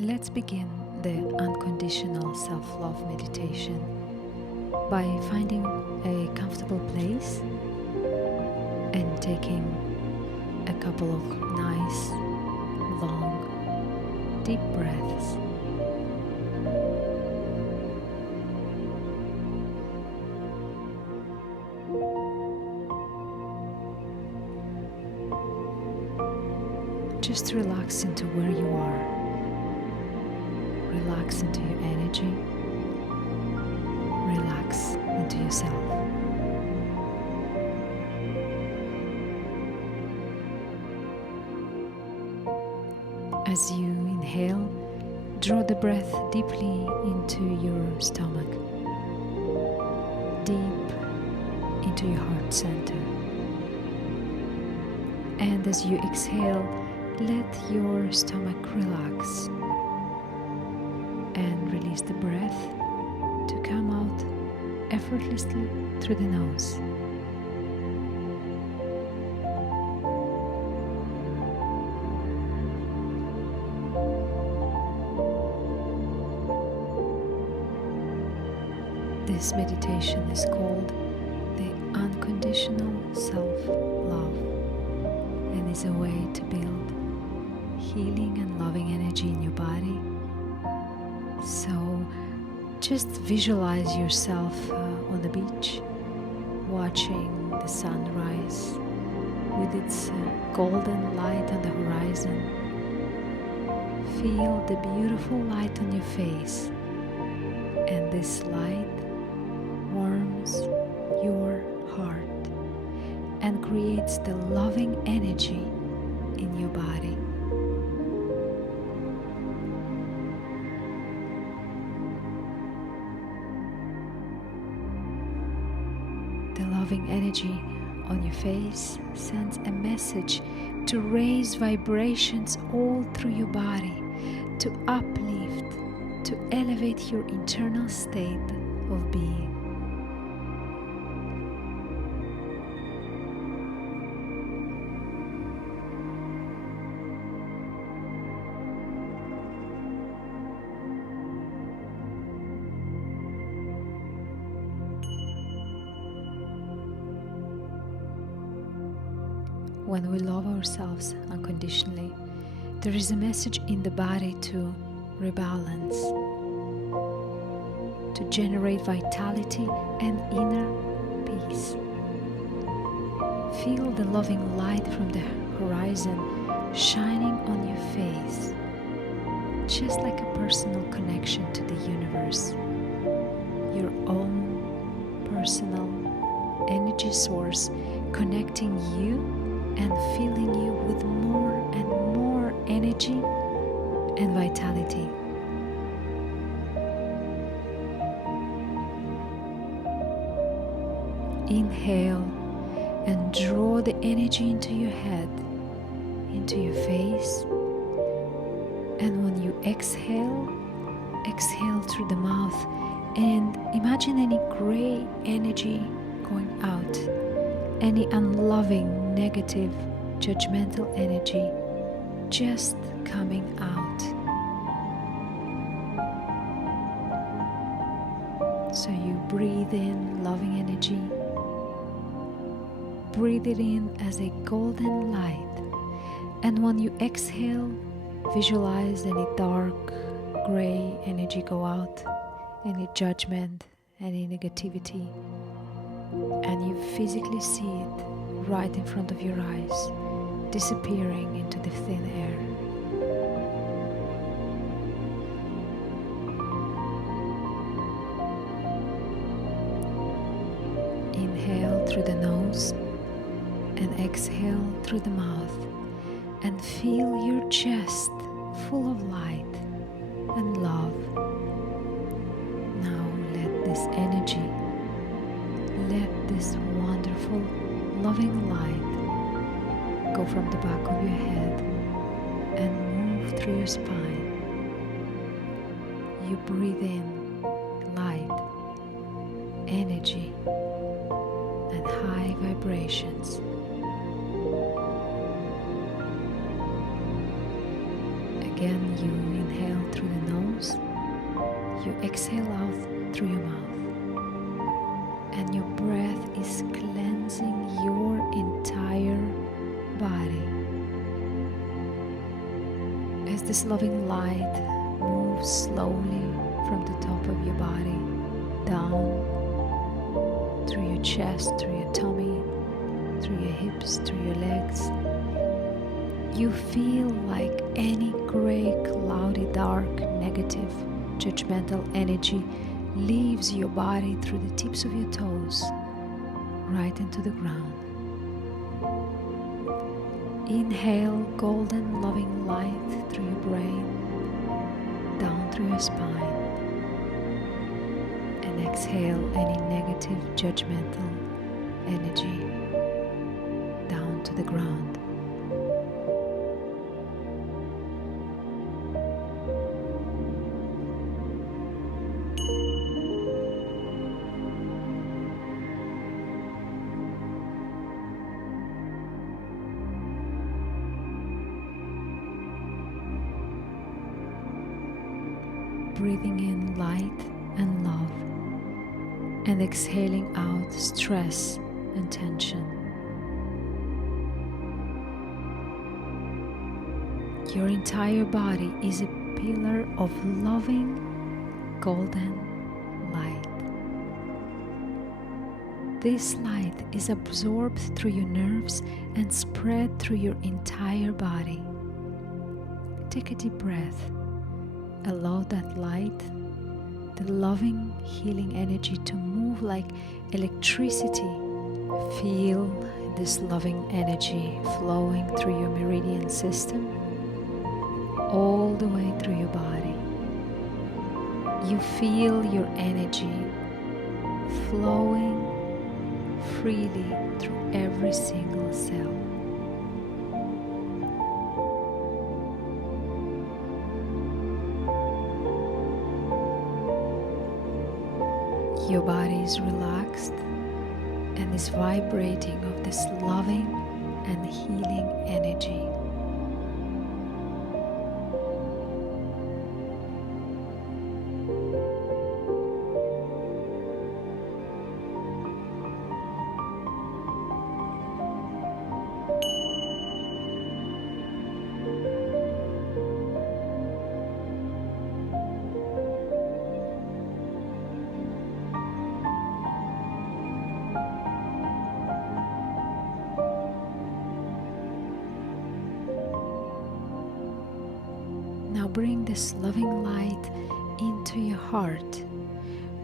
Let's begin the Unconditional Self Love Meditation by finding a comfortable place and taking a couple of nice, long, deep breaths. Just relax into where you are. Relax into your energy. Relax into yourself. As you inhale, draw the breath deeply into your stomach, deep into your heart center. And as you exhale, let your stomach relax and release the breath to come out effortlessly through the nose. This meditation is called the Unconditional Self Love and is a way to build healing and loving energy in your body. So just visualize yourself on the beach, watching the sunrise with its golden light on the horizon. Feel the beautiful light on your face, and this light warms your heart and creates the loving energy in your body. The loving energy on your face sends a message to raise vibrations all through your body, to uplift, to elevate your internal state of being. When we love ourselves unconditionally, there is a message in the body to rebalance, to generate vitality and inner peace. Feel the loving light from the horizon shining on your face, just like a personal connection to the universe, your own personal energy source connecting you and filling you with more and more energy and vitality. Inhale and draw the energy into your head, into your face, and when you exhale, exhale through the mouth and imagine any gray energy going out, any unloving, negative, judgmental energy just coming out. So you breathe in loving energy, breathe it in as a golden light, and when you exhale, visualize any dark, gray energy go out, any judgment, any negativity, and you physically see it right in front of your eyes, disappearing into the thin air. Inhale through the nose and exhale through the mouth, and feel your chest full of light and love. Now let this energy, let this wonderful, loving light go from the back of your head and move through your spine. You breathe in light, energy, and high vibrations. Again, you inhale through the nose, you exhale out through your mouth, and your breath is cleansing your entire body. As this loving light moves slowly from the top of your body down through your chest, through your tummy, through your hips, through your legs, you feel like any gray, cloudy, dark, negative, judgmental energy leaves your body through the tips of your toes right into the ground. Inhale golden loving light through your brain, down through your spine, and exhale any negative judgmental energy down to the ground. Breathing in light and love, and exhaling out stress and tension. Your entire body is a pillar of loving golden light. This light is absorbed through your nerves and spread through your entire body. Take a deep breath. Allow that light, the loving, healing energy to move like electricity. Feel this loving energy flowing through your meridian system, all the way through your body. You feel your energy flowing freely through every single cell. Your body is relaxed and is vibrating of this loving and healing energy. Now bring this loving light into your heart.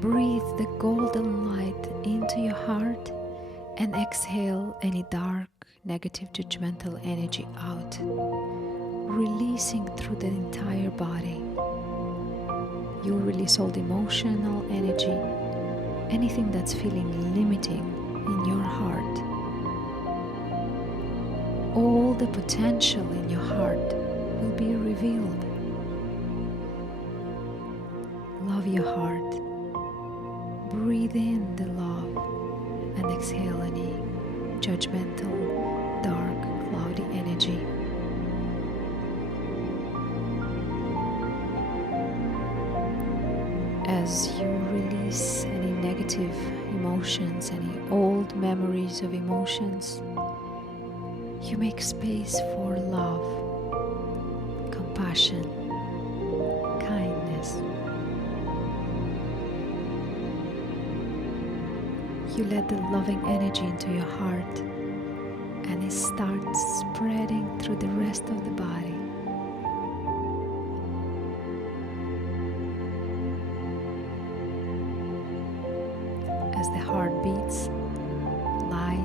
Breathe the golden light into your heart and exhale any dark, negative, judgmental energy out, releasing through the entire body. You'll release all the emotional energy, anything that's feeling limiting in your heart. All the potential in your heart will be revealed. Love your heart. Breathe in the love and exhale any judgmental, dark, cloudy energy. As you release any negative emotions, any old memories of emotions, you make space for love, compassion, kindness. You let the loving energy into your heart and it starts spreading through the rest of the body. As the heart beats, light,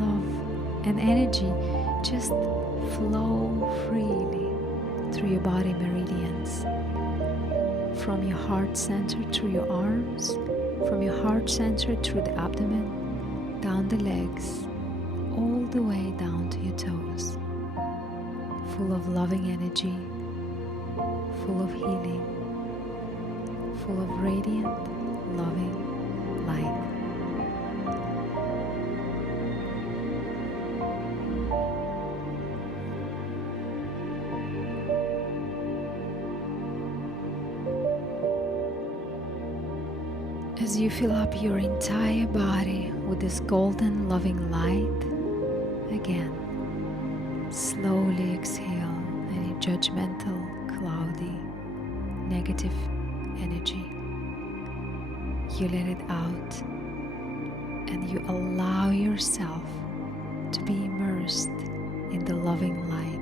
love, and energy just flow freely through your body meridians, from your heart center through your arms, from your heart center through the abdomen, down the legs, all the way down to your toes, full of loving energy, full of healing, full of radiant, loving light. As you fill up your entire body with this golden loving light, again, slowly exhale any judgmental, cloudy, negative energy. You let it out and you allow yourself to be immersed in the loving light.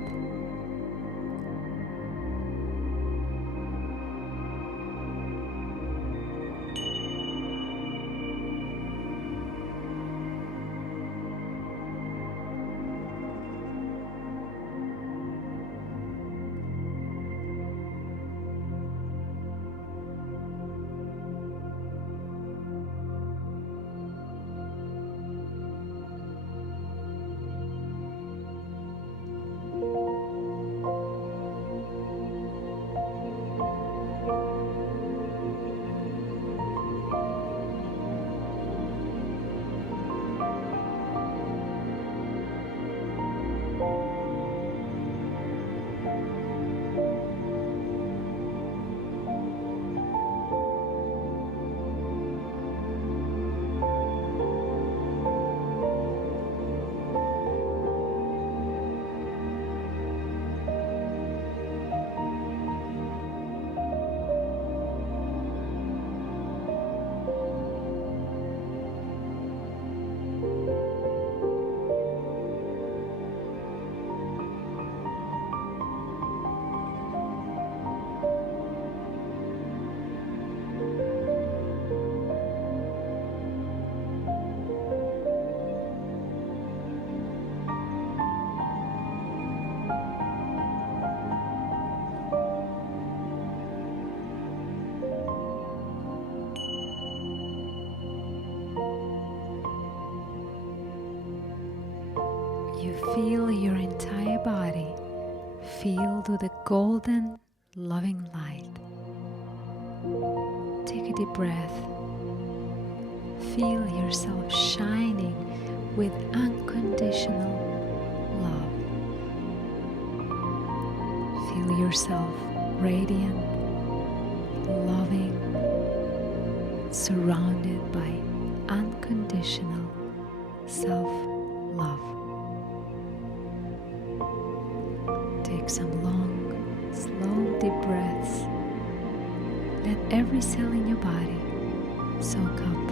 You feel your entire body filled with a golden, loving light. Take a deep breath. Feel yourself shining with unconditional love. Feel yourself radiant, loving, surrounded by unconditional self-love. Take some long, slow, deep breaths. Let every cell in your body soak up